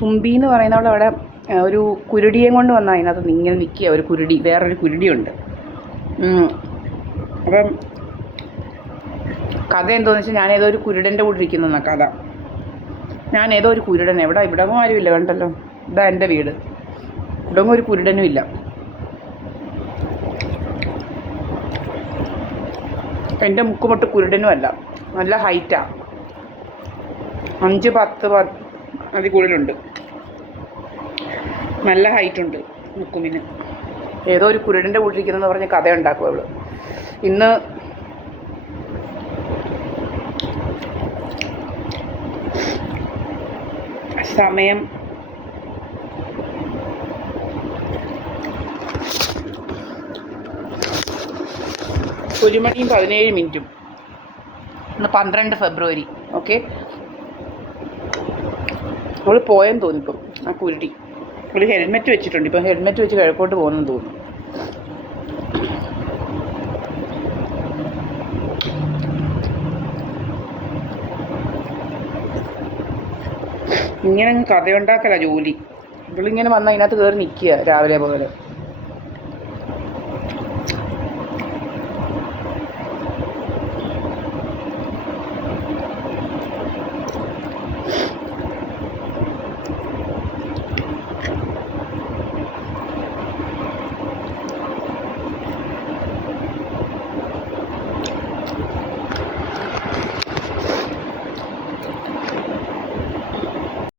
തുമ്പി എന്ന് പറയുന്നവൾ അവിടെ ഒരു കുരുടിയെ കൊണ്ട് വന്നാൽ അതിനകത്ത് ഇങ്ങനെ നിൽക്കുക. ഒരു കുരുടി, വേറൊരു കുരുടിയുണ്ട്. അപ്പം കഥ എന്തോന്ന് വെച്ചാൽ, ഞാനേതോ ഒരു കുരുടൻ്റെ കൂടെ ഇരിക്കുന്ന കഥ. ഞാനേതോ ഒരു കുരുടൻ, ഇവിടെ ആരുമില്ല, കണ്ടല്ലോ, ഇതാ എൻ്റെ വീട്. ഇവിടെ ഒരു കുരുടനും ഇല്ല. എൻ്റെ മുക്കുമൊട്ട് കുരുടനും അല്ല, നല്ല ഹൈറ്റാണ്. 5-10 അതിൽ കൂടുതലുണ്ട്. നല്ല ഹൈറ്റുണ്ട് മുക്കുമിന്. ഏതോ ഒരു കുരുടൻ്റെ കൂട്ടിരിക്കുന്നെന്ന് പറഞ്ഞ് കഥ ഉണ്ടാക്കും അവള്. ഇന്ന് സമയം 1:17. ഇന്ന് 12 ഫെബ്രുവരി. ഓക്കെ, അവൾ പോയെന്ന് തോന്നിപ്പം ആ കുരുടി. അവൾ ഹെൽമെറ്റ് വെച്ചിട്ടുണ്ട്. ഇപ്പം ഹെൽമെറ്റ് വെച്ച് കിഴക്കോട്ട് പോകുന്നെന്ന് തോന്നുന്നു. ഇങ്ങനെ കഥയുണ്ടാക്കല ജോലി. ഇവളിങ്ങനെ വന്നാൽ അതിനകത്ത് കയറി നിൽക്കുക രാവിലെ പോലെ.